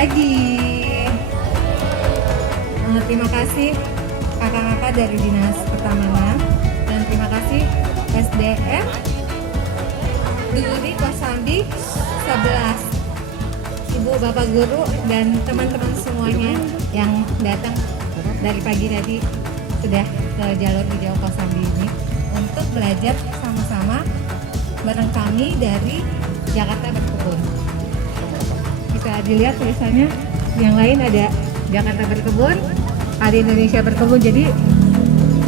lagi. Terima kasih kakak-kakak dari Dinas Pertamanan dan terima kasih SDM Duri Kosambi 11, Ibu Bapak Guru dan teman-teman semuanya yang datang dari pagi tadi sudah ke jalur hijau Kosambi ini untuk belajar sama-sama bareng kami dari Jakarta Berkebun. Bisa dilihat tulisannya, yang lain ada Jakarta Berkebun, ada Indonesia Berkebun. Jadi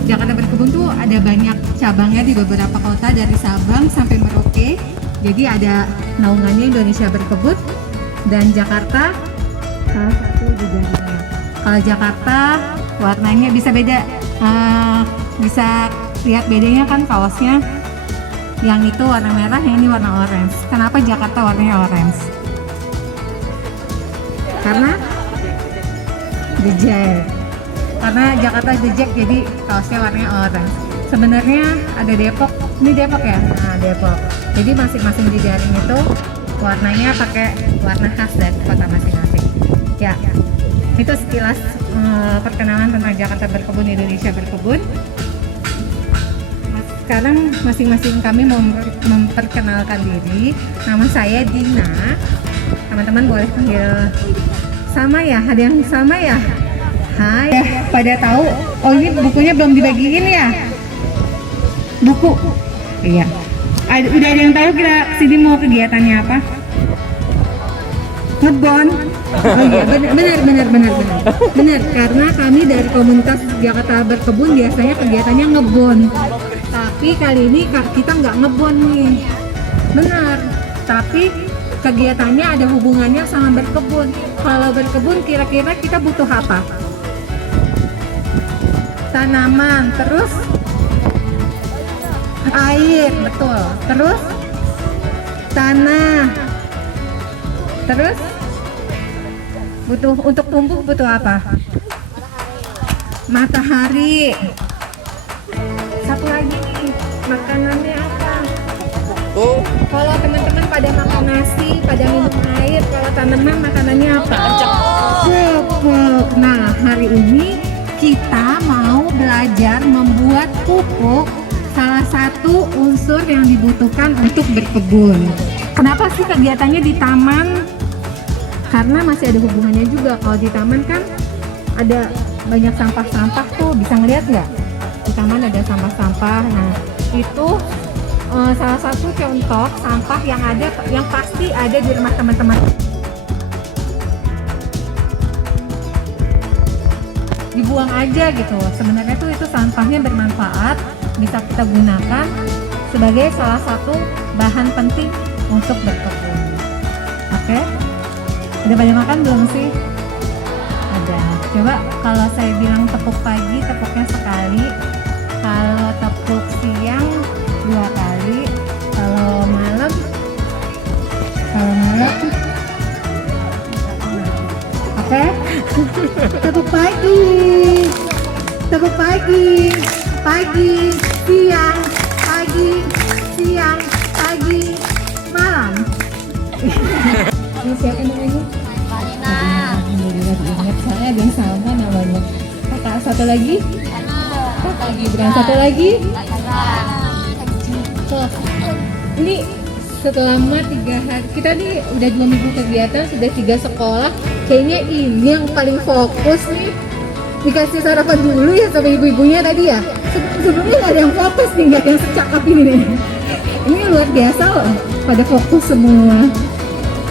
Jakarta Berkebun tuh ada banyak cabangnya di beberapa kota dari Sabang sampai Merauke. Jadi ada naungannya Indonesia Berkebun dan Jakarta salah satu di dalamnya. Kalau Jakarta warnanya bisa beda, bisa lihat bedanya kan kaosnya. Yang itu warna merah, yang ini warna orange. Kenapa Jakarta warnanya orange? Karena The Jack. Karena Jakarta The Jack, jadi kaosnya warnanya orange. Sebenarnya ada Depok, ini Depok ya? Nah, Depok. Jadi masing-masing di jaring itu warnanya pakai warna khas dari kota masing-masing. Ya, itu sekilas perkenalan tentang Jakarta Berkebun, Indonesia Berkebun. Sekarang masing-masing kami mau memperkenalkan diri. Nama saya Dina. Teman-teman boleh panggil sama ya? Ada yang sama ya? Hai. Pada tahu? Oh, ini bukunya belum dibagiin ya? Buku? Iya. Udah ada yang tahu kira sini mau kegiatannya apa? Ngebon. Oh iya, benar. Karena kami dari komunitas Jakarta Berkebun biasanya kegiatannya ngebon. Tapi kali ini kita nggak ngebon nih. Benar. Tapi kegiatannya ada hubungannya sama berkebun. Kalau berkebun kira-kira kita butuh apa? Tanaman, terus air, betul. Terus tanah. Terus butuh untuk tumbuh butuh apa? Matahari. Satu lagi nih, makanannya apa? Kalau teman-teman pada makan nasi, pada minum air, kalau tanaman makanannya apa? Pupuk. Nah, hari ini kita mau belajar membuat pupuk, salah satu unsur yang dibutuhkan untuk berkebun. Kenapa sih kegiatannya di taman? Karena masih ada hubungannya juga. Kalau di taman kan ada banyak sampah-sampah tuh, bisa ngeliat nggak? Di taman ada sampah-sampah. Nah, itu salah satu contoh sampah yang ada, yang pasti ada di rumah teman-teman. Dibuang aja gitu. Sebenarnya tuh itu sampahnya bermanfaat, bisa kita gunakan sebagai salah satu bahan penting untuk berkebun. Oke? Udah pada makan belum sih? Ada. Coba kalau saya bilang tepuk pagi, tepuknya sekali. Kalau tepuk siang 2 kali. Kalau malam oke? Tepuk pagi. Tepuk pagi. Pagi, siang, pagi, siang, pagi, malam. Ini siapa namanya? Marina. Ingat saya ada yang sama namanya. Kakak satu lagi? Kakak Gibran. Satu lagi? So, ini selama 3 hari, kita nih udah 2 minggu kegiatan, sudah 3 sekolah. Kayaknya ini yang paling fokus nih. Dikasih sarapan dulu ya sama ibu-ibunya tadi ya. Sebelumnya nggak ada yang fokus nih, nggak ada yang secakap ini nih. Ini luar biasa loh, pada fokus semua.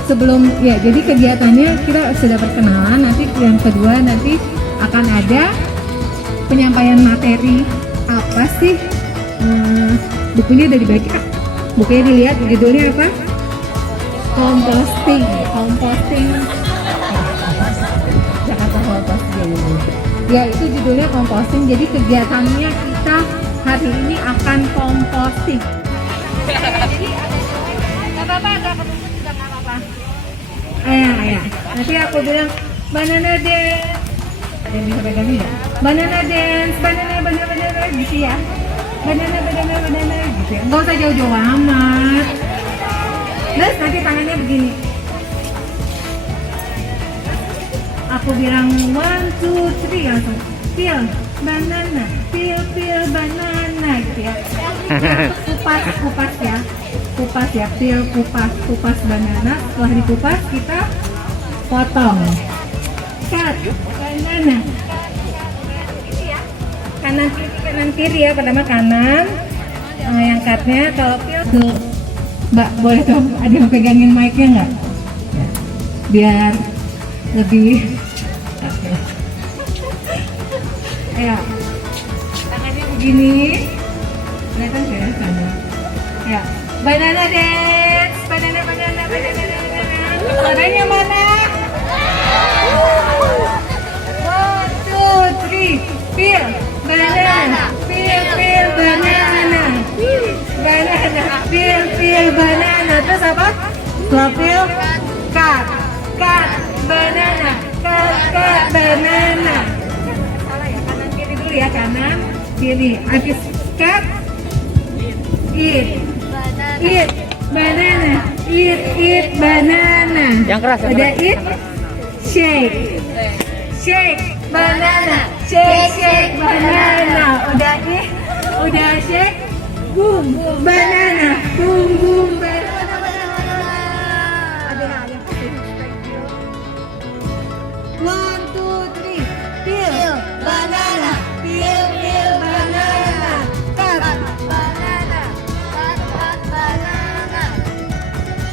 Sebelum ya, jadi kegiatannya kita sudah perkenalan. Nanti yang kedua nanti akan ada penyampaian materi apa sih. Bukunya udah dibaca, bukunya dilihat, judulnya apa? Composting Jakarta Composting. Ya, itu judulnya composting. Jadi kegiatannya kita hari ini akan composting. Jadi nggak apa-apa, nggak ketemu juga nggak apa-apa. Ayah. Nanti aku bilang banana dance. Ada yang bisa pegang nggak? Banana dance, banana gitu ya. Banana gitu ya. Nggak usah jauh-jauh amat. Terus nanti tangannya begini. aku bilang 1, 2, 3 langsung peel banana, peel banana gitu ya. Kupas ya, peel kupas banana. Setelah dikupas kita potong. Cut banana. Kanan kiri ya, pertama kanan. Yang cutnya kalau peel tuh Mbak, boleh dong ada yang pegangin mic-nya nggak? Biar lebih ya, tangannya begini kelihatan ya sana ya, banana dance, banana suaranya mana? 1, 2, 3 peel banana, peel banana, peel banana, terus apa? Setelah peel cut banana, cut banana. Salah ya, kanan kiri dulu ya, kanan kiri. Habis cut, eat banana, eat banana. Yang keras. Udah eat, shake banana, shake banana. Udah shake, boom banana, boom banana. One, two, three, peel banana, peel banana, cut banana, cut banana,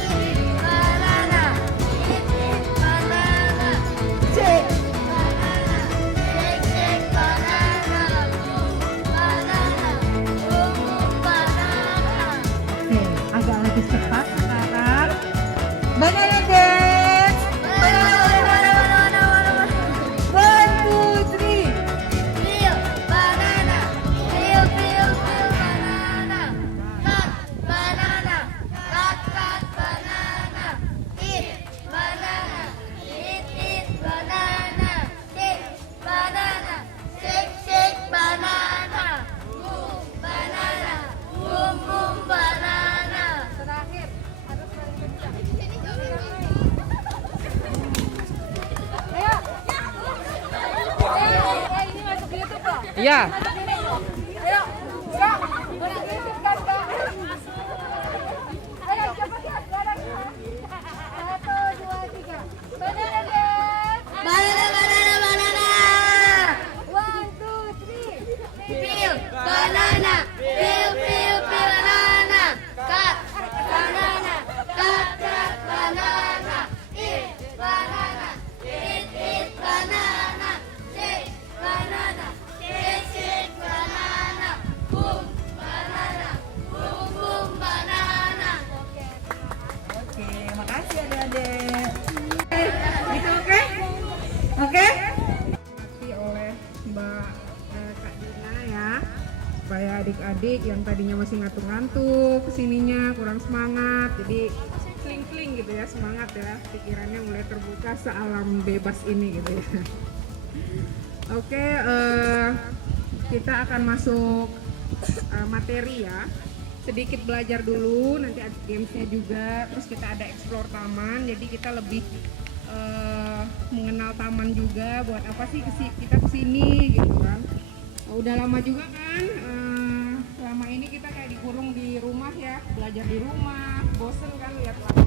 eat banana, eat banana, shake banana, shake banana, banana, banana. Agak lebih cepat sekarang. Banana dance. Iya. Ayo, Kak. Boleh diintip kan, Kak? Ayo, cepat ya. Sekarang. 1, 2, 3. Banana dance. Banana. 1, 2, 3. Peel banana. Peel banana. Cut banana. Cut banana. Eat banana. Eat banana. Shake banana. Shake banana, boom banana. Oke, makasih adik-adik. Itu oke? Oke? Terima oleh Mbak Kak Dina ya, supaya adik-adik yang tadinya masih ngantuk-ngantuk kesininya kurang semangat, jadi kling-kling gitu ya, semangat ya, pikirannya mulai terbuka sealam bebas ini gitu ya. Oke, kita akan masuk materi ya. Sedikit belajar dulu, nanti ada gamesnya juga. Terus kita ada explore taman, jadi kita lebih mengenal taman juga. Buat apa sih kita kesini gitu kan? Udah lama juga kan. Selama ini kita kayak dikurung di rumah ya, belajar di rumah, bosen kan lihat HP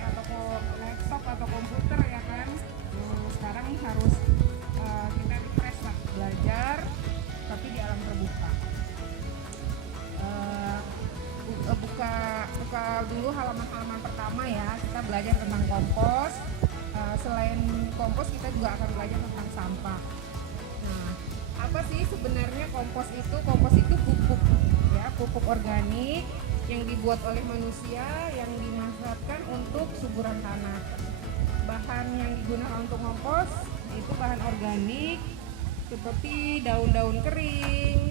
atau laptop atau komputer ya kan. Sekarang harus kita refresh lah, belajar tapi di alam terbuka. Buka dulu halaman pertama ya, kita belajar tentang kompos. Selain kompos kita juga akan belajar tentang sampah. Nah, apa sih sebenarnya kompos itu? Kompos itu pupuk ya, pupuk organik yang dibuat oleh manusia yang dimanfaatkan untuk suburan tanah. Bahan yang digunakan untuk kompos itu bahan organik seperti daun-daun kering,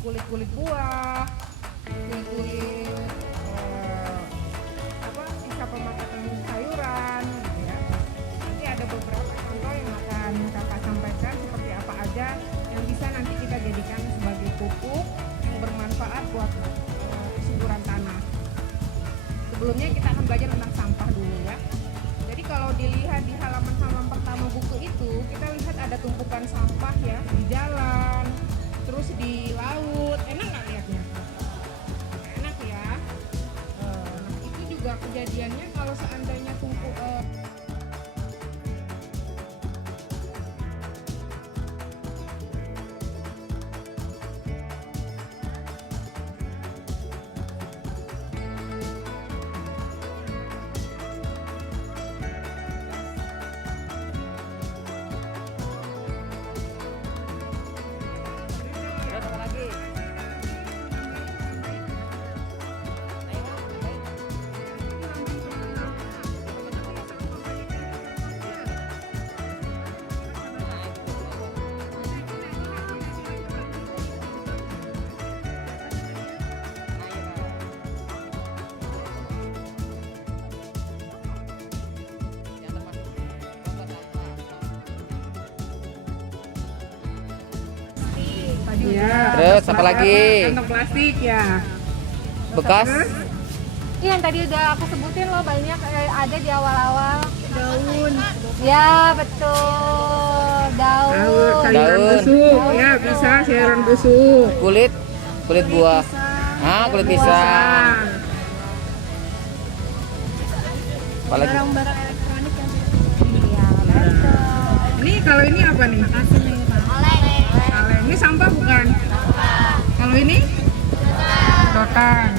kulit-kulit buah, kulit sisa pemakanan sayuran gitu ya. Nanti ada beberapa contoh yang akan kakak sampaikan seperti apa aja yang bisa nanti kita jadikan sebagai pupuk yang bermanfaat buat suburan tanah. Sebelumnya kita akan belajar tentang sampah dulu ya. Jadi kalau dilihat di halaman-halaman pertama buku itu, kita lihat ada tumpukan sampah ya di jalan, terus di laut. Enak nggak lihatnya? Enak ya. Nah, itu juga kejadiannya kalau seandainya tumpuk Terus apa lagi? tadi Iya. Terus apa lagi? Kantong plastik ya. Bekas Iya, yang tadi udah aku sebutin loh, banyak ada di awal-awal. Daun. Ya betul, daun. Sayuran Daun. busuk ya, bisa sayuran busuk. kulit buah. Kulit pisang. Apa lagi? Barang-barang elektronik yang iya betul. Ini kalau ini apa nih? Kaleng. Ini sampah bukan? Kalau ini? Sedotan.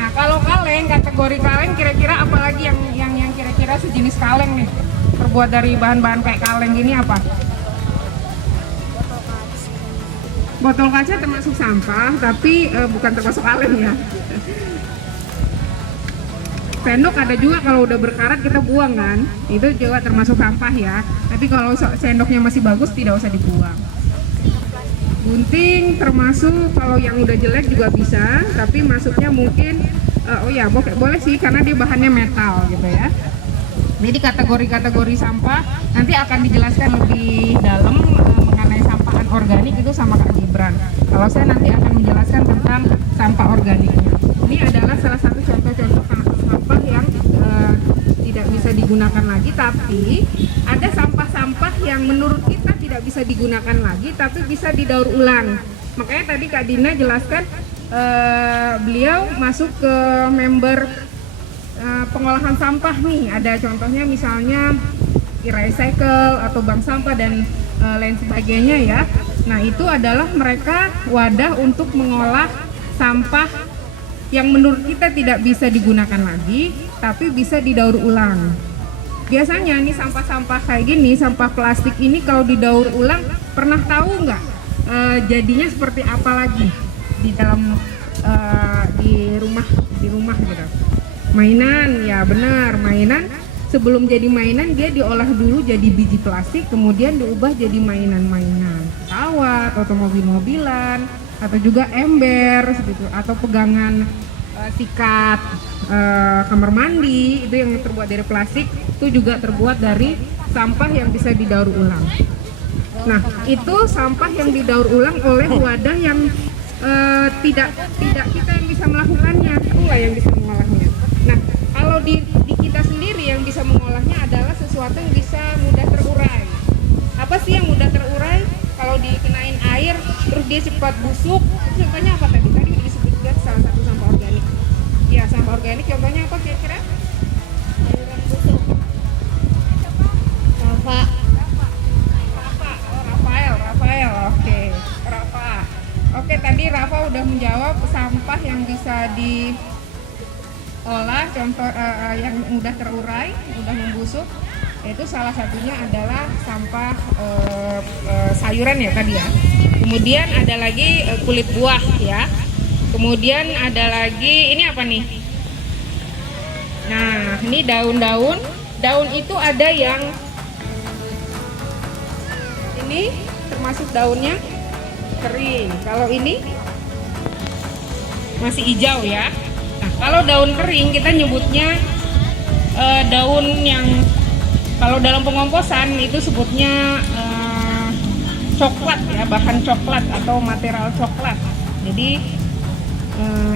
Nah, kalau kaleng, kategori kaleng kira-kira apa lagi yang kira-kira sejenis kaleng nih? Terbuat dari bahan-bahan kayak kaleng gini apa? Botol kaca termasuk sampah, tapi bukan termasuk kaleng ya. Sendok ada juga kalau udah berkarat kita buang kan, itu juga termasuk sampah ya. Tapi kalau sendoknya masih bagus tidak usah dibuang. Gunting termasuk, kalau yang udah jelek juga bisa, tapi masuknya mungkin boleh sih karena dia bahannya metal gitu ya. Jadi kategori-kategori sampah nanti akan dijelaskan lebih dalam mengenai sampah anorganik itu sama Kak Gibran. Kalau saya nanti akan menjelaskan tentang sampah organiknya. Ini adalah salah satu contoh-contoh sampah yang tidak bisa digunakan lagi, tapi ada sampah-sampah yang menurut kita tidak bisa digunakan lagi tapi bisa didaur ulang. Makanya tadi Kak Dina jelaskan beliau masuk ke member pengolahan sampah nih. Ada contohnya misalnya e-recycle atau bank sampah dan lain sebagainya ya. Nah, itu adalah mereka wadah untuk mengolah sampah yang menurut kita tidak bisa digunakan lagi tapi bisa didaur ulang. Biasanya nih sampah-sampah kayak gini, sampah plastik ini kalau didaur ulang, pernah tahu nggak jadinya seperti apa lagi di dalam di rumah gitu? Mainan, ya benar, mainan sebelum jadi mainan dia diolah dulu jadi biji plastik, kemudian diubah jadi mainan-mainan pesawat, atau mobil-mobilan, atau juga ember gitu, atau pegangan sikat kamar mandi itu yang terbuat dari plastik, itu juga terbuat dari sampah yang bisa didaur ulang. Nah, itu sampah yang didaur ulang oleh wadah yang tidak kita yang bisa melakukannya, itulah yang bisa mengolahnya. Nah, kalau di kita sendiri yang bisa mengolahnya adalah sesuatu yang bisa mudah terurai. Apa sih yang mudah terurai? Kalau dikenain air terus dia cepat busuk, itu contohnya apa tadi? Tadi udah disebut juga salah satu sampah organik. Ya, sampah organik contohnya apa kira-kira? Sayuran busuk. Rafa. Rafael, oke. Rafa. Oke, tadi Rafa udah menjawab sampah yang bisa diolah, contoh yang mudah terurai, mudah membusuk. Itu salah satunya adalah sampah sayuran ya tadi ya. Kemudian ada lagi kulit buah ya. Kemudian ada lagi ini apa nih? Nah, ini daun-daun. Daun itu ada yang ini termasuk daunnya kering. Kalau ini masih hijau ya. Nah, kalau daun kering kita nyebutnya daun yang kalau dalam pengomposan itu sebutnya coklat ya, bahan coklat atau material coklat. Jadi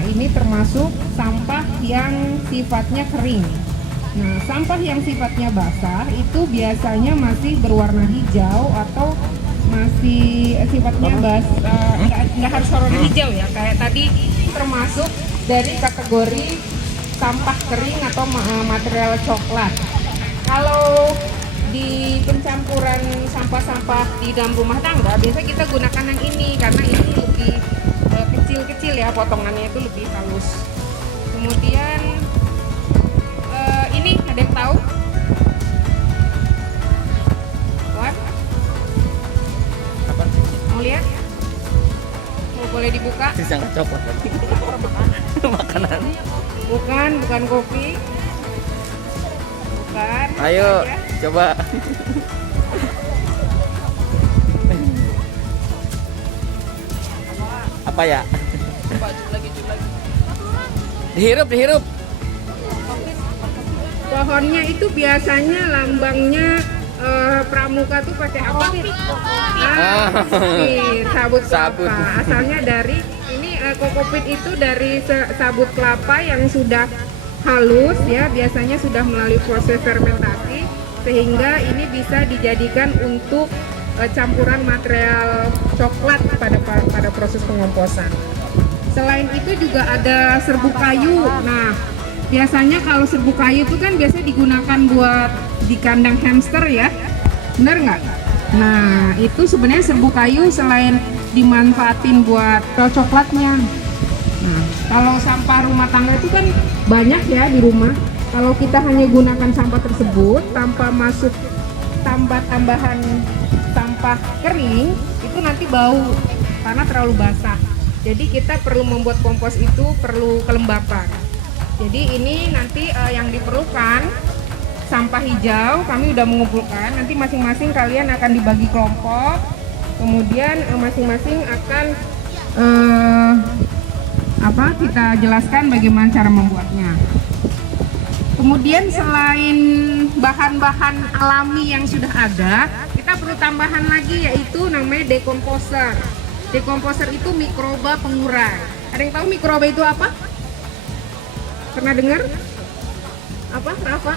ini termasuk sampah yang sifatnya kering. Nah, sampah yang sifatnya basah itu biasanya masih berwarna hijau atau masih sifatnya nggak harus warna hijau ya. Kayak tadi termasuk dari kategori sampah kering atau material coklat. Kalau di pencampuran sampah-sampah di dalam rumah tangga biasa kita gunakan yang ini karena ini lebih kecil-kecil ya, potongannya itu lebih halus. Kemudian ini ada yang tahu? What? Apa? Mau lihat? Mau boleh dibuka? Pisang copot. Makanan. Bukan kopi. Bukan. Ayo, Aja. coba. Apa ya? Dihirup. Pohonnya itu biasanya lambangnya pramuka tuh pakai apa? Sabut Sabut. kelapa. Asalnya dari ini kokopit itu dari sabut kelapa yang sudah halus ya, biasanya sudah melalui proses fermentasi sehingga ini bisa dijadikan untuk campuran material coklat pada proses pengomposan. Selain itu juga ada serbuk kayu. Nah, biasanya kalau serbuk kayu itu kan biasa digunakan buat di kandang hamster ya, bener nggak? Nah, itu sebenarnya serbuk kayu selain dimanfaatin buat coklatnya. Nah, kalau sampah rumah tangga itu kan banyak ya di rumah. Kalau kita hanya gunakan sampah tersebut tanpa masuk tambahan sampah kering, itu nanti bau karena terlalu basah. Jadi kita perlu membuat kompos itu perlu kelembapan. Jadi ini nanti yang diperlukan sampah hijau kami udah mengumpulkan. Nanti masing-masing kalian akan dibagi kelompok. Kemudian masing-masing akan kita jelaskan bagaimana cara membuatnya. Kemudian selain bahan-bahan alami yang sudah ada, kita perlu tambahan lagi yaitu namanya dekomposer. Dekomposer itu mikroba pengurai. Ada yang tahu mikroba itu apa? Pernah dengar? Apa? Rafa?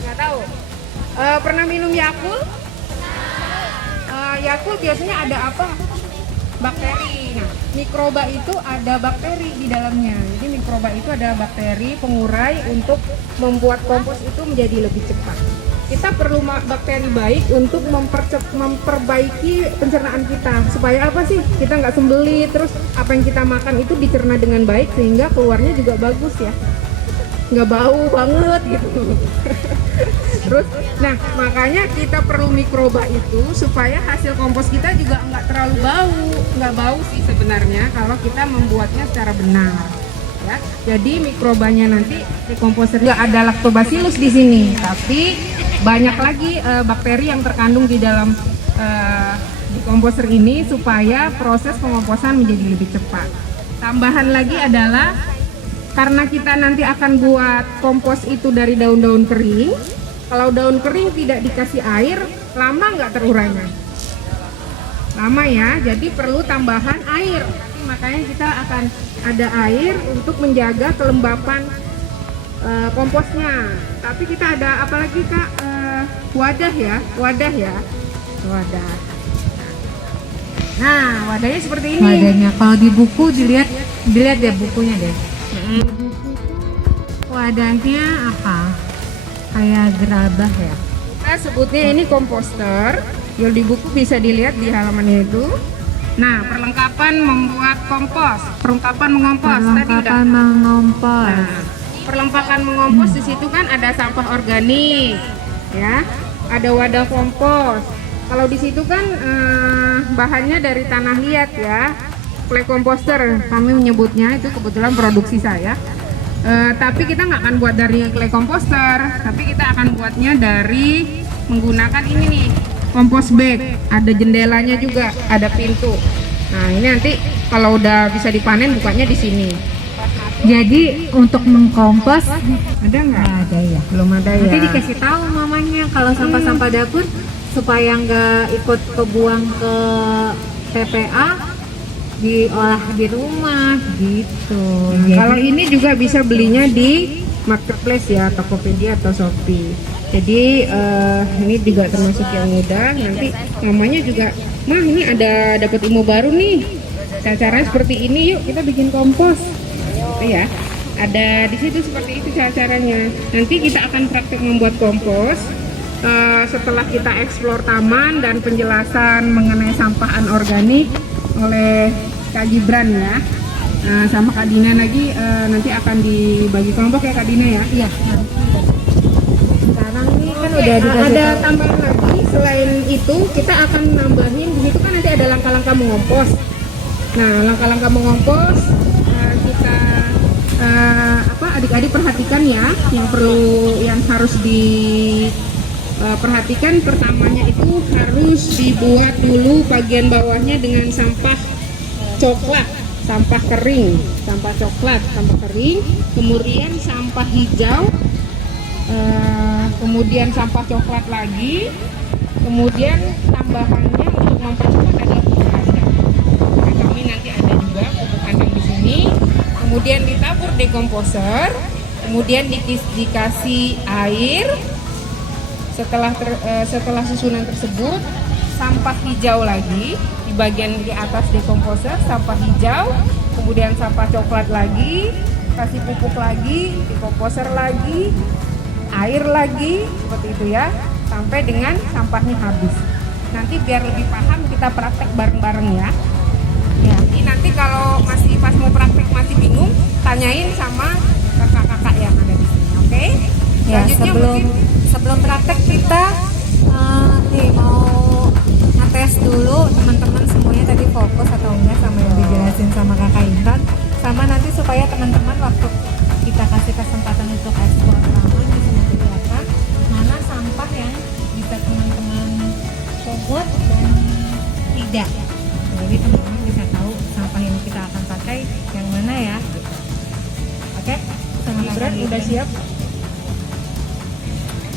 Nggak tahu. Pernah minum Yakult? Yakult biasanya ada apa? Bakteri. Nah, mikroba itu ada bakteri di dalamnya. Jadi mikroba itu ada bakteri pengurai untuk membuat kompos itu menjadi lebih cepat. Kita perlu bakteri baik untuk memperbaiki pencernaan kita. Supaya apa sih? Kita nggak sembelit, terus apa yang kita makan itu dicerna dengan baik sehingga keluarnya juga bagus ya. Nggak bau banget gitu. Terus, nah makanya kita perlu mikroba itu supaya hasil kompos kita juga nggak terlalu bau. Nggak bau sih sebenarnya kalau kita membuatnya secara benar. Ya, jadi mikrobanya nanti di komposer nggak ada lactobacillus di sini, tapi banyak lagi bakteri yang terkandung di dalam di komposer ini supaya proses pengomposan menjadi lebih cepat. Tambahan lagi adalah karena kita nanti akan buat kompos itu dari daun-daun kering. Kalau daun kering tidak dikasih air, lama nggak terurainya? Lama ya, jadi perlu tambahan air. Makanya kita akan ada air untuk menjaga kelembapan komposnya. Tapi kita ada apalagi Kak? Wadah ya. Wadah. Nah, wadahnya seperti ini. Wadahnya kalau di buku dilihat deh bukunya deh. Di buku wadahnya apa? Kayak gerabah ya. Kita sebutnya ini komposter. Yang di buku bisa dilihat di halamannya itu. Nah, perlengkapan membuat kompos, perlengkapan mengompos. Perlengkapan mengompos. Nah, perlengkapan mengompos di situ kan ada sampah organik, ya, ada wadah kompos. Kalau di situ kan bahannya dari tanah liat ya, clay composter kami menyebutnya, itu kebetulan produksi saya. Tapi kita nggak akan buat dari clay composter, tapi kita akan buatnya dari menggunakan ini nih, kompos bag. Ada jendelanya juga, ada pintu. Nah ini nanti kalau udah bisa dipanen bukanya di sini. Jadi untuk mengkompos Ada nggak? ada ya. Belum ada ya. Nanti dikasih tahu mamanya kalau sampah-sampah dapur supaya nggak ikut kebuang ke TPA, diolah di rumah gitu. Kalau ini juga bisa belinya di marketplace ya, Tokopedia atau Shopee. Jadi ini juga termasuk yang mudah. Nanti mamanya juga, mah ini ada dapat ilmu baru nih. Cara-cara seperti ini, yuk kita bikin kompos. Ya, ada di situ seperti itu cara-caranya. Nanti kita akan praktek membuat kompos. Setelah kita eksplor taman dan penjelasan mengenai sampah anorganik oleh Kak Gibran ya. Sama Kak Dina lagi nanti akan dibagi kelompok ya Kak Dina ya. Iya. Sekarang ini kan udah dikasih ada tahu. tambahan lagi. Selain itu kita akan nambahin di situ kan nanti ada langkah-langkah mengompos. Nah, langkah-langkah mengompos kita adik-adik perhatikan ya. Yang harus diperhatikan pertamanya itu harus dibuat dulu bagian bawahnya dengan sampah coklat. Sampah kering, sampah coklat, sampah kering, kemudian sampah hijau, kemudian sampah coklat lagi, kemudian tambahannya untuk mempercepat ada pupuk kandang. Nah, kami nanti ada juga pupuk kandang di sini, kemudian ditabur dekomposer, kemudian dikasih air. Setelah susunan tersebut, sampah hijau lagi di bagian di atas dekomposer, sampah hijau, kemudian sampah coklat lagi, kasih pupuk lagi, dekomposer lagi, air lagi, seperti itu ya, sampai dengan sampahnya habis. Nanti biar lebih paham kita praktek bareng-bareng ya. Jadi nanti kalau masih pas mau praktek masih bingung, tanyain sama kakak-kakak yang ada di sini, oke? Ya, Selanjutnya sebelum praktek kita nih mau ngetes dulu teman-teman semuanya tadi fokus atau enggak sama yang dijelasin sama Kakak Intan, sama nanti supaya teman-teman waktu kita kasih kesempatan untuk ekspor taman bisa membedakan mana sampah yang bisa teman-teman pungut dan tidak. Jadi teman-teman bisa tahu sampah yang kita akan pakai yang mana ya. Oke, sama Gibran Kakak udah Gibran. siap?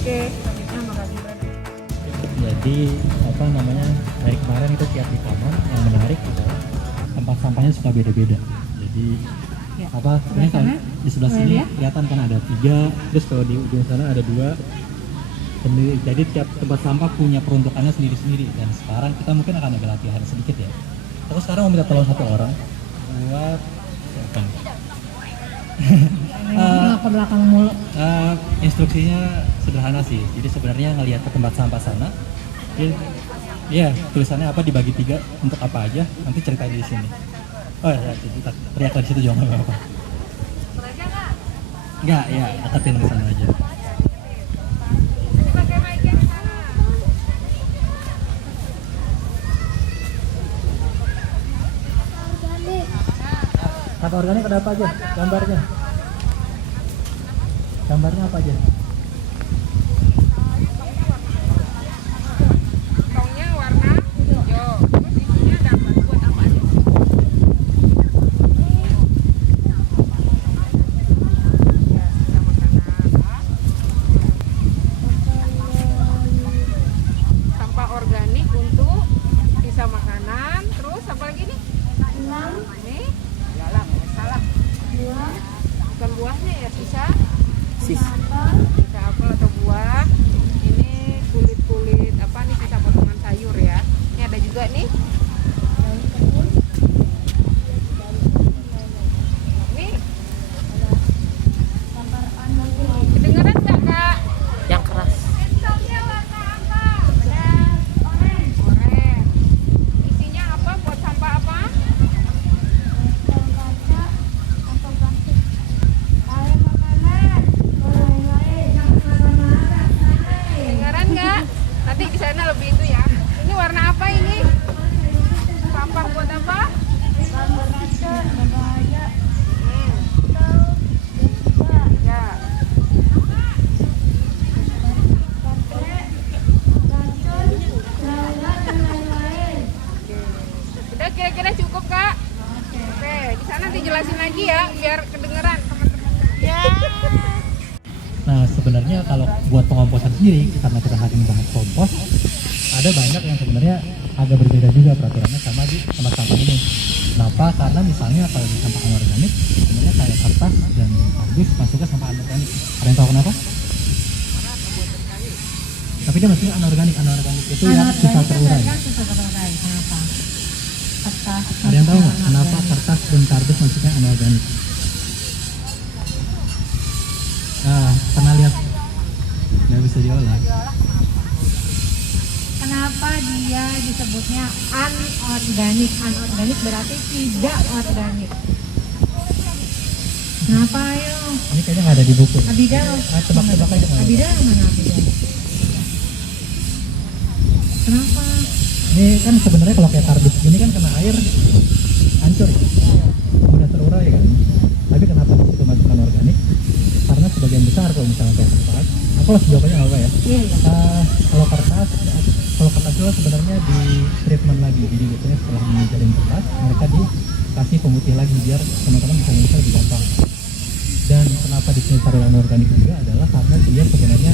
Oke, selanjutnya sama Kak Gibran. Jadi apa namanya, dari kemarin itu tiap di taman yang menarik adalah tempat sampahnya suka beda-beda. Jadi Ya, apa sebelah ini kan sana, di sebelah boleh sini lihat? kelihatan kan ada 3, terus kalau di ujung sana ada 2. Jadi tiap tempat sampah punya peruntukannya sendiri-sendiri, dan sekarang kita mungkin akan ada latihan sedikit ya. Terus sekarang mau minta tolong satu orang buat siapa nih? Nengok ke belakang mulu. Instruksinya sederhana sih. Jadi sebenarnya ngelihat ke tempat sampah sana, ya tulisannya apa dibagi 3 untuk apa aja, nanti ceritain di sini. Oh ya, kita teriak di situ juga nggak apa-apa. Nggak, ya deketin ke sana aja. Pakai mic yang sana. Kata organik ada apa aja? Gambarnya? Gambarnya apa aja? Tongnya warna hijau. Terus isinya ada apa? Buat apa aja? Ya, sisa makanan. Sampah organik untuk sisa makanan. Terus apa lagi nih? Ini? Yalah, salah. Bukan buahnya ya, sisa apel atau buah. Ini kulit apa nih, sisa potongan sayur ya. Ini ada juga nih. Nih. Kedengeran nggak Kak? Yang keras. Oren. Isinya apa? Buat sampah apa? Kedengeran nggak? Nanti di sana lebih itu ya. Ini warna apa ini? Sampah buat apa? Ya. Udah kira-kira cukup Kak? Oke, di sana dijelasin lagi ya biar kedengeran teman-teman. Ya. Nah sebenarnya kalau buat pengomposan sendiri, karena kita hari ini bahas kompos, ada banyak yang sebenarnya agak berbeda juga peraturannya sama di tempat sampah ini. Kenapa? Karena misalnya kalau di sampah anorganik sebenarnya kayak kertas dan kardus masuknya sampah anorganik. Ada yang tahu kenapa? Tapi dia masuknya anorganik. Anorganik itu yang susah terurai. Kan susah terurai. Kenapa? Kertas. Ada yang tahu nggak kenapa kertas dan kardus masuknya anorganik? Nah, pernah lihat? Nggak bisa diolah. Kenapa dia disebutnya anorganik? Anorganik berarti tidak organik. Kenapa ayo? Ini kayaknya nggak ada di buku. Abidaro. Tebak-tebak aja nggak? Abidaro mana Abidaro? Kenapa? Ini kan sebenarnya kalau kayak kardus gini kan kena air hancur ya, mudah terurai kan. Tapi kenapa di situ masuk anorganik? Karena sebagian besar kalau misalnya kayak kertas, aku langsung jawabannya apa ya? Iya, iya. Kalau kertas itu sebenarnya di treatment lagi, jadi biasanya setelah menjadikan kertas, mereka dikasih pemutih lagi biar teman-teman bisa nulis lebih gampang. Dan kenapa di sini taruh anorganik juga adalah karena dia sebenarnya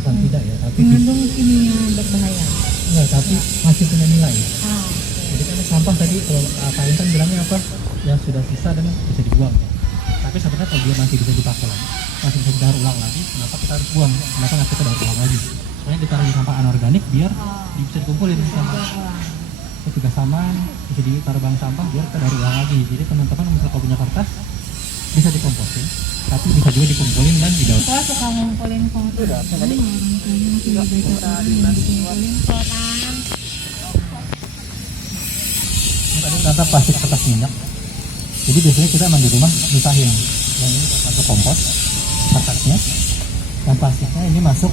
bukan tidak ya, tapi Mengandung kimia berbahaya. enggak, tapi masih punya nilai. Ah, Jadi kan sampah tadi kalau Pak Intan bilangnya apa? Yang sudah sisa dan bisa dibuang. Tapi sebenarnya kalau dia masih bisa dipakai lagi, masih bisa didaur ulang lagi, kenapa kita harus buang? Kenapa nggak kita daur ulang lagi? Soalnya ditaruh di sampah anorganik biar bisa dikumpulin di sampah. Juga sama, bisa ditaruh bank sampah biar kita daur ulang lagi. Jadi teman-teman misalnya kalau punya kertas bisa dikomposin, tapi bisa juga dikumpulin dan didaur. Saya suka ngumpulin koran. Orang tuanya masih baca koran yang dikumpulin koran. Ini tadi kata plastik kertas minyak. Jadi biasanya kita emang di rumah misahin. Yang ini masuk kompos, kertasnya. Yang plastiknya ini masuk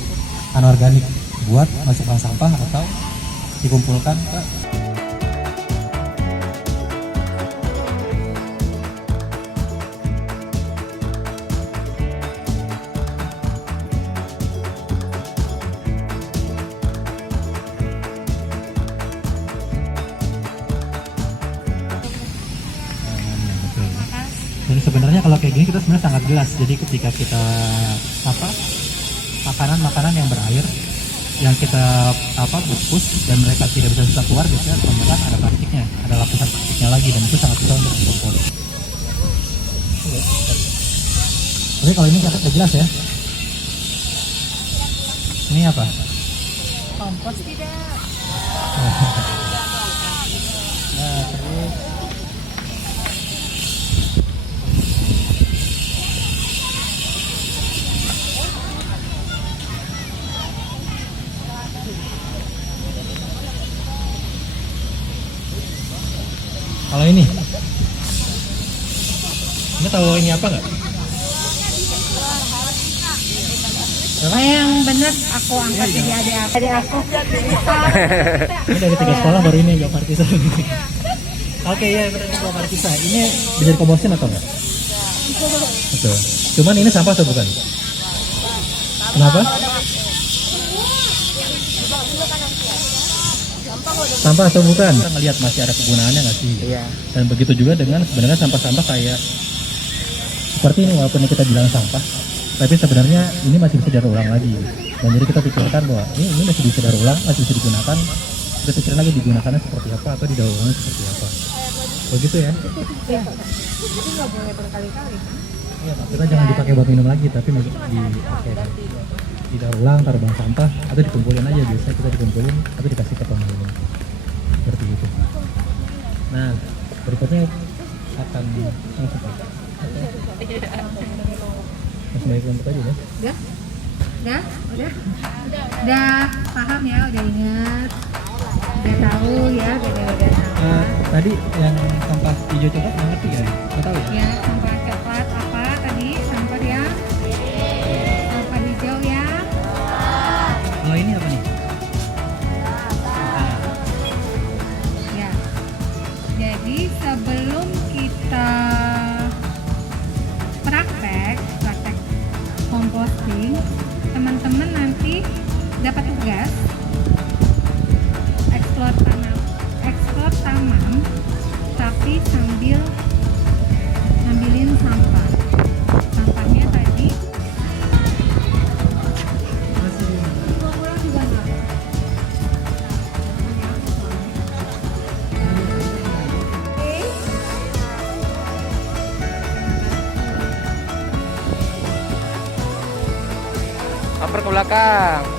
anorganik buat masuk bank sampah atau dikumpulkan ke Dan sebenarnya kalau kayak gini kita sebenarnya sangat jelas. Jadi ketika kita makanan yang berair yang kita bungkus dan mereka tidak bisa keluar, biasanya kebanyakan ada plastiknya, ada lapisan plastiknya lagi, dan itu sangat susah untuk dikumpul. Tapi kalau ini udah jelas ya. Ini apa? Kompos tidak. Nah, terus kalau ini tahu ini apa nggak? Yang bener aku angkat jadi adik aku. Ini dari 3 sekolah baru ini nggak partisan. Oke ya, benar nggak partisan. Ini bisa dikomposin atau nggak? Betul. Cuman ini sampah atau bukan? Kenapa? Sampah atau bukan? Kita ngelihat masih ada kegunaannya nggak sih? Iya. Dan begitu juga dengan sebenarnya sampah-sampah kayak seperti ini, walaupun kita bilang sampah, tapi sebenarnya ini masih bisa didaur ulang lagi. Dan jadi kita pikirkan bahwa ini masih bisa didaur ulang, masih bisa digunakan. Kita pikirin lagi digunakannya seperti apa atau didaur ulangnya seperti apa. Begitu ya? Iya. Jadi nggak boleh berkali-kali kan? Iya, kita jangan dipakai buat minum lagi, tapi dipakai didaur ulang, taruh bank sampah, atau dikumpulin aja. Biasanya kita dikumpulin atau dikasih ke pemulung. Seperti itu. Nah, berikutnya akan langsung baik untuk aja ya. Udah paham ya, udah ingat, udah tahu ya, udah tahu. Tadi yang sampah hijau coklat nggak ngerti ya? Nggak tahu ya? Ya, sampah coklat apa tadi? Sampah yang sampah hijau ya. Kalau ini apa nih? Ya. Jadi sebelum kita praktek composting, teman-teman nanti dapat tugas eksplor taman, tapi sambil ngambilin sampah. Sampahnya tadi dibawa pulang juga nggak? ke belakang.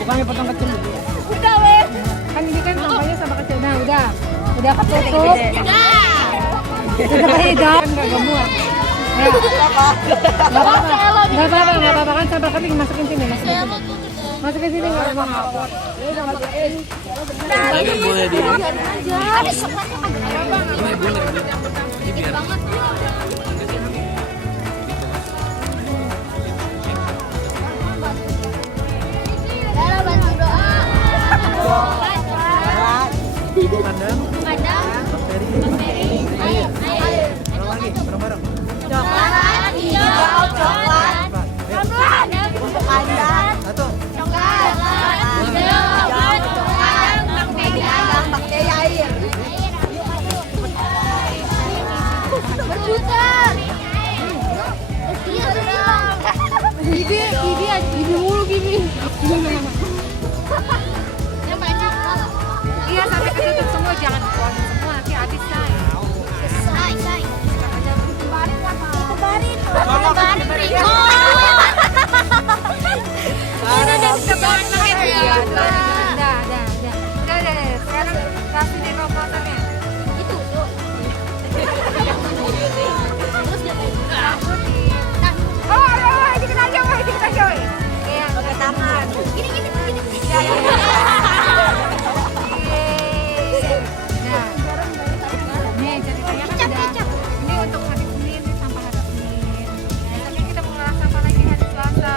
Bukannya potong kecil. Udah weh. Kan ini kan sampahnya sampah kecil. Nah udah ketutup. Udah hijau. Enggak gemuk. Nggak apa-apa kan sampah kami masukin sini. Masukin sini nggak apa-apa. Lagi boleh di. Ada coklatnya kan? Boleh boleh. Dikit banget. Dara bantu doa. Padang. Bakteri. Air. Bareng-bareng. Coklat, hijau, coklat. Pelan-pelan. Coklat. Satu. Coklat. Hijau, coklat. Bakteri air. Berputar. Gigi mulu gigi. Yang banyak. Iya sampai ketutup semua, jangan buang semua nanti habis say. Say. Kebarin apa? Kebarin Riko. Kebarin pakai dia. Udah. Sekarang kasih deh komposernya. Itu. Oh, dikit aja weh. Iya, pakai tangan. Gini. Nih ceritanya kan udah. Ini untuk hari Senin, ini sampah hari Senin. Tapi kita mau ngelas sampah lagi hari Selasa.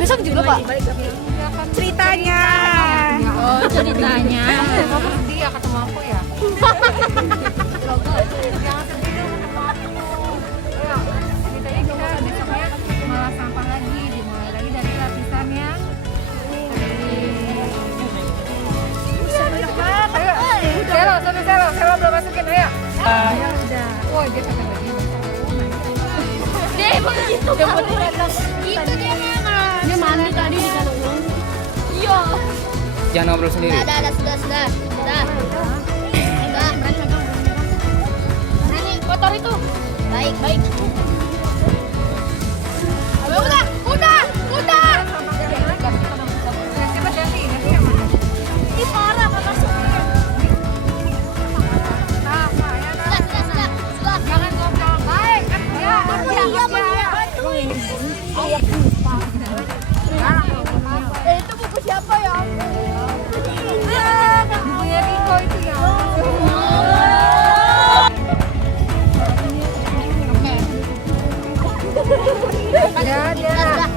Besok juga Pak. Ceritanya. Oh ceritanya. Kamu sedih ya ketemu aku ya? Jangan sedih dong ketemu aku. Ya, ceritanya kita besoknya ngelas sampah lagi, dimulai lagi dari lapisan yang Selo belum masukin, ayo. Ya udah. Oh, dia pakai baju. Dia emang gitu kan. Gitu dia emang. Dia mandi tadi di kandungan. Iya. Jangan ngobrol sendiri. Sudah. Berani kotor itu. Baik. Udah. Coba ganti yang mana? Ini parah kotor semua. Sudah. Jangan ngobrol. Baik. Ya, Itu buku siapa ya? bukunya Riko itu ya. Ada.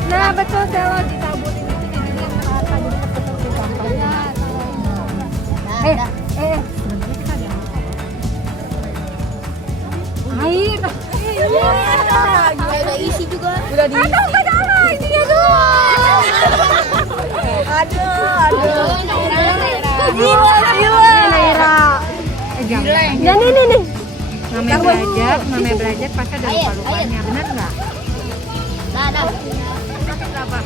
Nah, betul Selo ditaburin itu jadinya merata jadi ketutup di sampahnya. Sebenarnya kita ada air. Udah isi juga. Udah di. Isinya tuh. Aduh. Gila. Jangan. Dan ini nih. Namanya belajar pasti ada lupa-lupanya, benar nggak? Dah. Tapi berapa?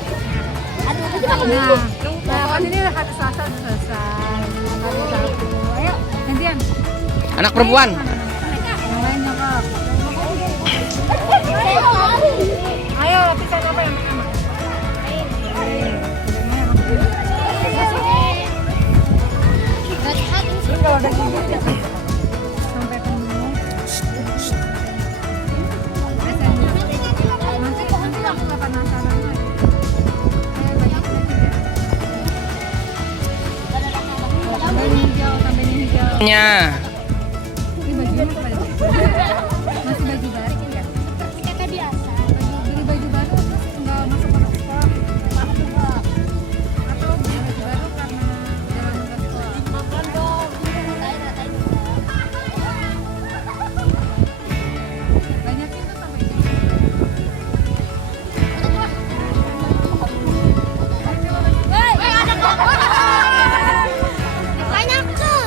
Aduh, itu cuma ini. Nah, kan ini udah hari Selasa udah selesai. Hari Sabtu. Ayo, gantian. Anak perempuan. Yang lain nyokap. Ayo, lapisan apa yang pertama? Ini kalau udah gini sampai penuh. Nanti aku nggak penasaran lagi. Tambahin hijau. Nya. Ini bajunya masih pada masih baju baru ya? Kayak biasa. Beli baju baru terus nggak masuk ke sekolah? Atau beli baju baru karena jalan ke sekolah? Makan dong. Banyak itu sampai Woi, ada kok. Banyak tuh.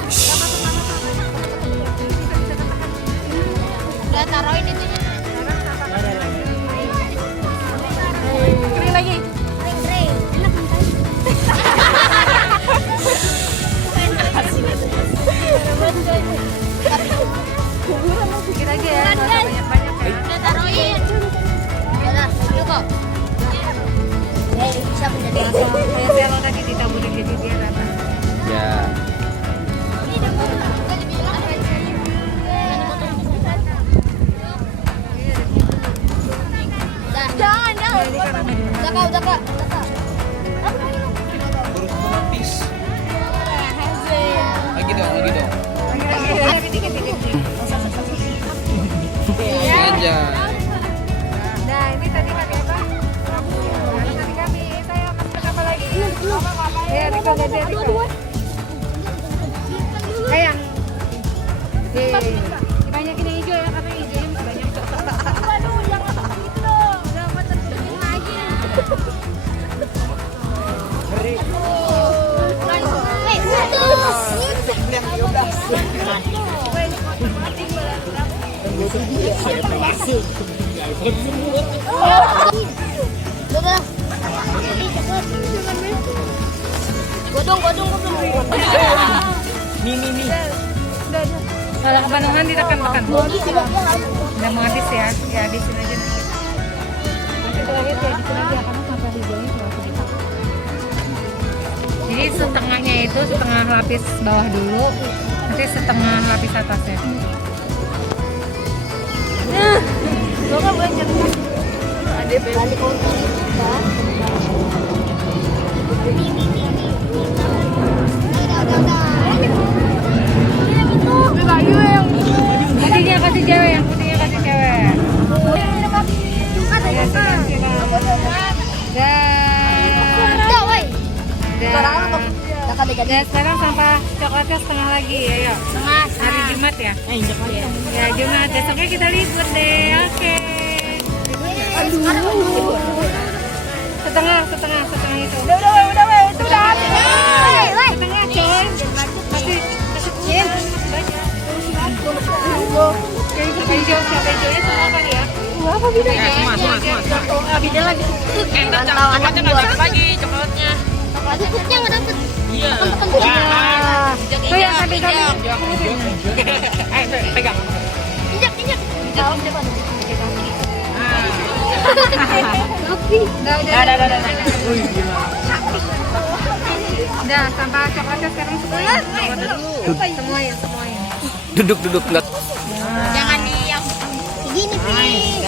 gitu. Lagi dikit. Aja. Nah, ini tadi pakai apa? Tadi kami, saya masuk apa lagi? Ya, Riko gede Riko. Yang dibanyakin yang hijau ya, karena hijaunya masih banyak. Aduh, jangan begitu dong. Udah apa terjun lagi. Godong belum. Kalau kebanungan ditekan-tekan. Udah mau habis ya, ya habisin aja nanti. Nanti terakhir ya habisin aja karena sampai hijaunya cuma sedikit. Jadi setengahnya itu setengah lapis bawah dulu, nanti setengah lapis atasnya. Bapak belajar. Ada balik konten kan? Putihnya kasih cewek, yang putihnya kasih cewek. Dan sekarang sampah coklatnya setengah lagi ya, yuk. Hari Jumat ya? Ya Jumat, besoknya kita libur deh, oke. Setengah itu. Udah, itu udah habis. Setengah coy. Masih banyak. Siapa hijaunya semua kali ya? Apa bedanya? Semua. Beda lagi. Entar coklatnya nggak dapet lagi coklatnya. Cukupnya nggak dapet. Iya. Oh yang tadi kamu. Pegang. Injak. Udah, sampah coklatnya sekarang semuanya. Duduk enggak. Jangan di yang gini Pi.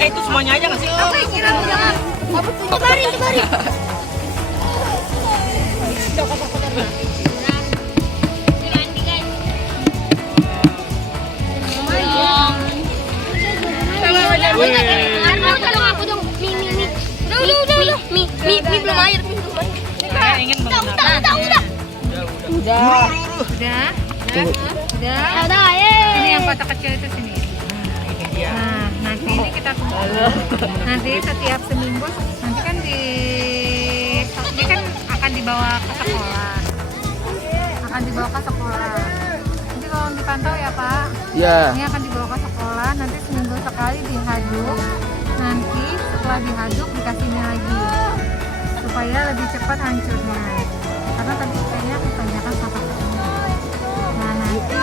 Itu semuanya aja nggak sih? Apa yang kira jangan? Tebarin. Tolong aku dong. Mi belum air. Udah. Ini yang kotak kecil itu sini. Nah, nanti ini kita nanti setiap seminggu nanti kan ini kan akan dibawa ke sekolah. Nanti kalau dipantau ya Pak. Iya. Ini akan dibawa ke sekolah, nanti seminggu sekali dihaduk. Nanti setelah dihaduk dikasihnya lagi supaya lebih cepat hancurnya. Karena tadi kayaknya kebanyakan sampah. Nah nanti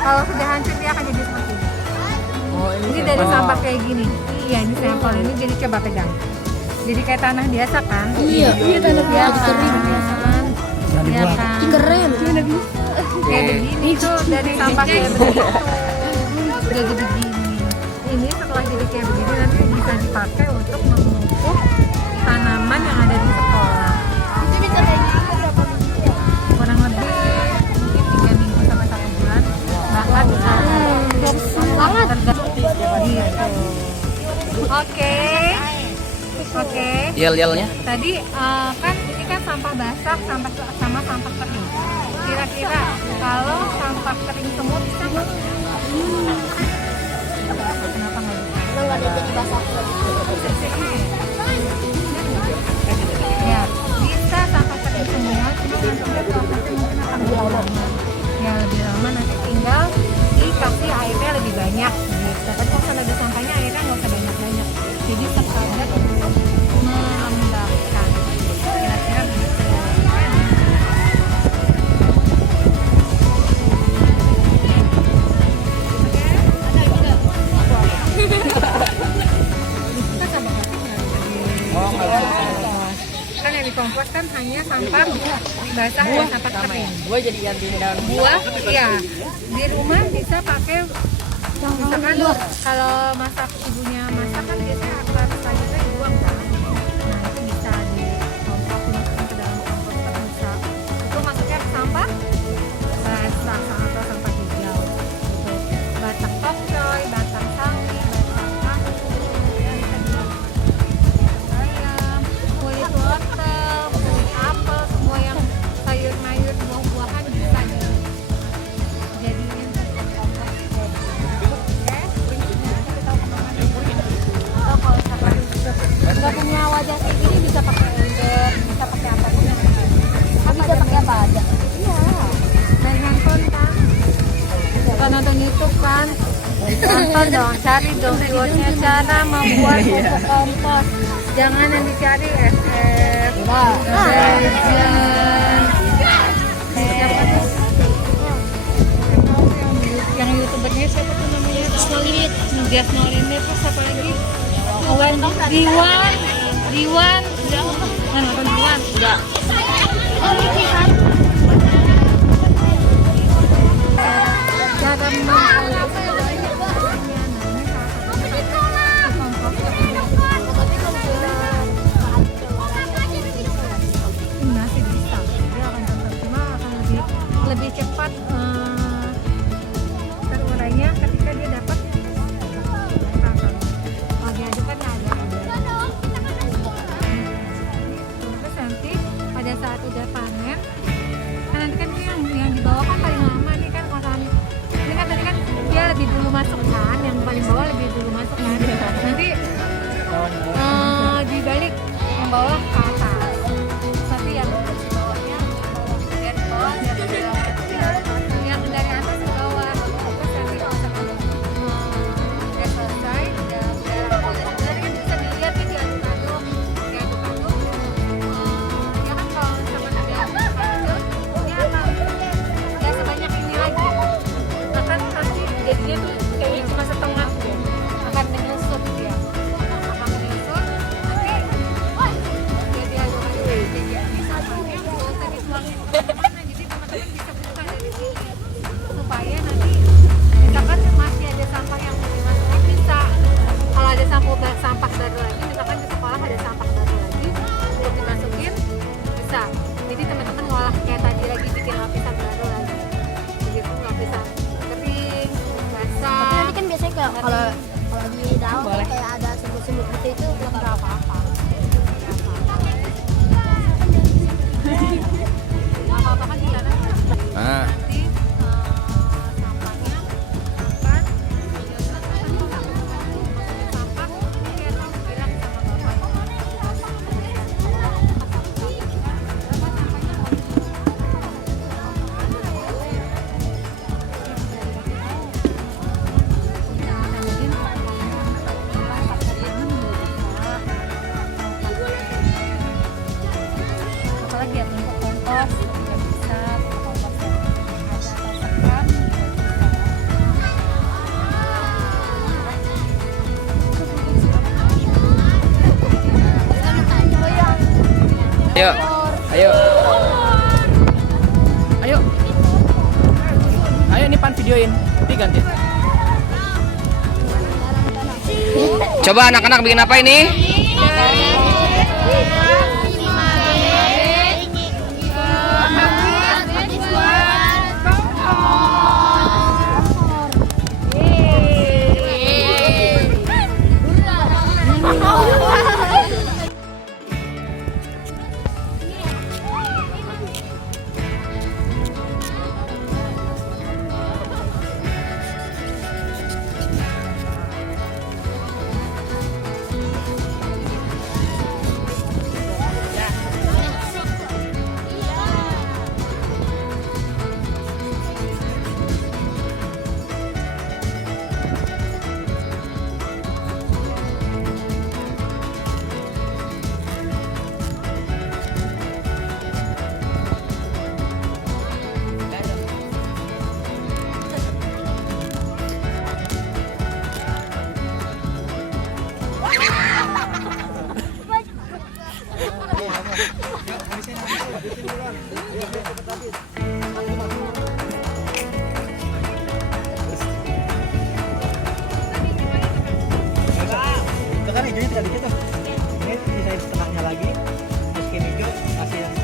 kalau sudah hancur dia akan jadi seperti ini. Ini dari sampah kayak gini. Iya ini sampel ini jadi coba pegang. Jadi kayak tanah biasa kan? Iya tanah biasa. Iya kan? Keren. Kayak begini tuh dari sampah kayak begini. Jadi begini. Ini setelah jadi kayak begini nanti bisa dipakai untuk memupuk tanaman yang ada di sekolah. Itu dikerjain berapa minggu? Kurang lebih mungkin 3 minggu sampai 1 bulan. Bahkan bisa Banget. Oke. Yel-yelnya. Tadi kan ini kan sampah basah sama sampah kering. Kira-kira kalau sampah kering semua bisa nggak? Kenapa nggak bisa? Nggak ada jadi basah. Ya, bisa sampah kering semua, cuma nanti prosesnya mungkin akan lebih lama. Ya lebih lama nanti tinggal dikasih airnya lebih banyak. Gitu. Tapi kalau ada sampahnya airnya nggak usah banyak-banyak. Jadi sekadar untuk melembabkan. Kira-kira begitu. Kan yang dikompos kan hanya sampah basah dan sampah kering. Gua jadi gantiin daun. Buah, iya. Di rumah bisa pakai misalkan kalau masak ibunya masak kan biasanya akar selanjutnya dibuang kan. Nah itu bisa dikompos, dimasukin ke dalam komposter bisa. Itu masuknya ke sampah YouTube kan. Tonton dong, cari dong keywordnya cara membuat pupuk kompos. Jangan yang dicari SF, Legend, siapa tuh? Yang youtubernya siapa tuh namanya? Snolimit. Gas Nolinnya terus apa lagi? Diwan. Mana nonton Diwan? Enggak. Cara masih bisa, dia akan cepat, cuma akan lebih cepat terurainya ketika dia dapat kalau diadukan ada. Terus nanti pada saat udah panen, kan nanti kan ini yang di bawah kan paling lama nih kan kotoran. Ini kan tadi kan dia lebih dulu masuk kan, yang paling bawah lebih dulu masuk kan. Nanti dibalik yang bawah ke atas. Tapi yang di bawahnya dari bawah yang dari atas ke bawah. Terus nanti kalau udah selesai, udah tadi kan bisa dilihat nih diaduk-aduk. Dia kan kalau sama diaduk-aduk, dia akan ya sebanyak ini lagi. Akan nanti jadinya tuh kayaknya cuma setengah deh. Akan menyusut dia. Akan menyusut. Nanti dia diaduk-aduk. Jadi ini sampahnya nggak usah dituangin kemana-mana. Jadi teman-teman bisa buka dari sini. Supaya nanti misalkan masih ada sampah yang mau dimasukin bisa. Kalau ada sampah baru lagi, misalkan di sekolah ada sampah baru lagi untuk dimasukin bisa. Jadi teman-teman ngolah kayak tadi lagi bikin lapisan baru lagi. Begitu lapisan kering, basah. Nanti kan biasanya kalau di daun tuh kayak ada semut-semut gitu itu nggak apa-apa. Apa-apa kan di sana. Ah. Nanti sampahnya akan sampah ini akan bilang sama apalagi ya bentuk kompos juga bisa, kompos yang ada tersekat Ayo. Ayo. Ayo. Ayo ini pan videoin. Nanti ganti. Coba anak-anak bikin apa ini? Itu kan hijaunya tidak dikit tuh. Ini sisain setengahnya lagi. Masukin hijau, kasih yang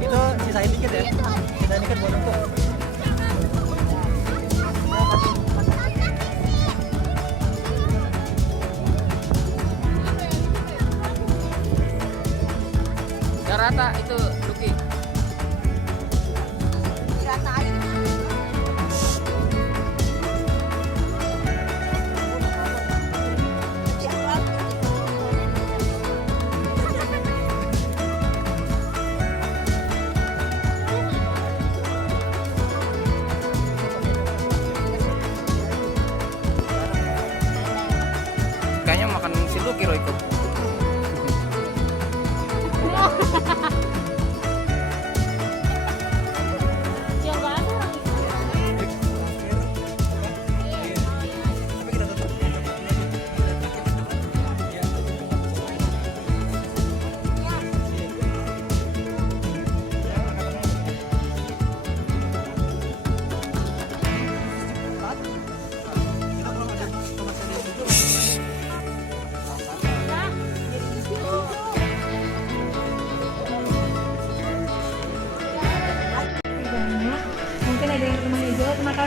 itu sisain dikit ya. Sisain dikit buat empuk. Udah rata itu Luki.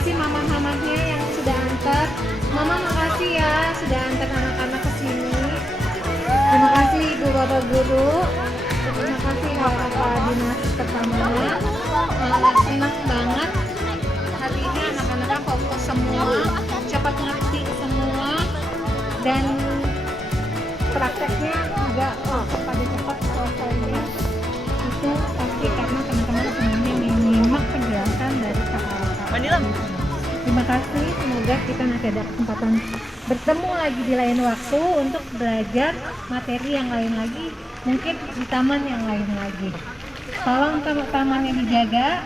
kasih mama-mamanya yang sudah antar. Mama makasih ya sudah antar anak-anak ke sini. Terima kasih ibu bapak guru. Terima kasih kakak dinas pertamanya. Senang banget hari ini anak-anaknya fokus semua, cepat ngerti semua, dan prakteknya juga cepat selesainya. Itu pasti karena teman-teman semuanya menyimak penjelasan dari kakak-kakak. Terima kasih, semoga kita nanti ada kesempatan bertemu lagi di lain waktu untuk belajar materi yang lain lagi, mungkin di taman yang lain lagi. Tolong tamannya dijaga,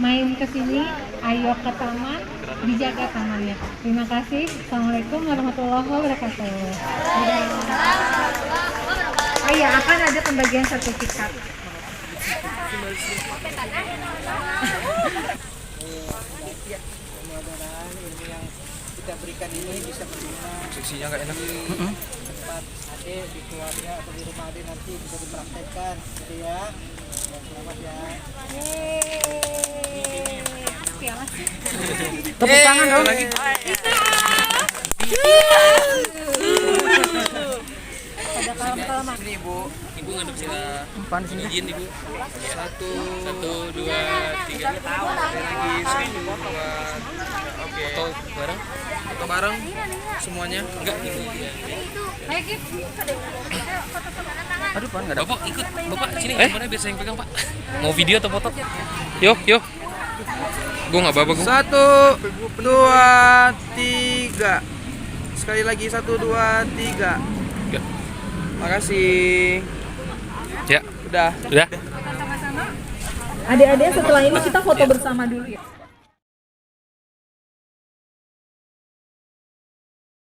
main ke sini, ayo ke taman, dijaga tamannya. Terima kasih. Assalamualaikum warahmatullahi wabarakatuh. Oh iya, akan ada pembagian sertifikat. Mudah-mudahan ilmu yang kita berikan ini bisa berguna. Seksinya nggak enak. Tempat adik di keluarga atau di rumah adik nanti bisa dipraktekkan, gitu ya. Selamat ya. Tepuk tangan dong. Lagi. Ada kalem-kalem. Sini ibu ngadep sini. Empan sini. Izin ibu. 1, 2, 3. Lagi 1, 2. Oke. Foto bareng. Semuanya. Enggak gitu. Aduh, Pan, enggak ada. Bapak ikut. Bapak sini gimana biar saya yang pegang, Pak. Mau video atau foto? Yuk. Gua enggak apa-apa gua. 1, 2, 3. Sekali lagi 1, 2, 3. Makasih. Ya. Udah. Udah. Adik-adik setelah ini kita foto bersama dulu ya.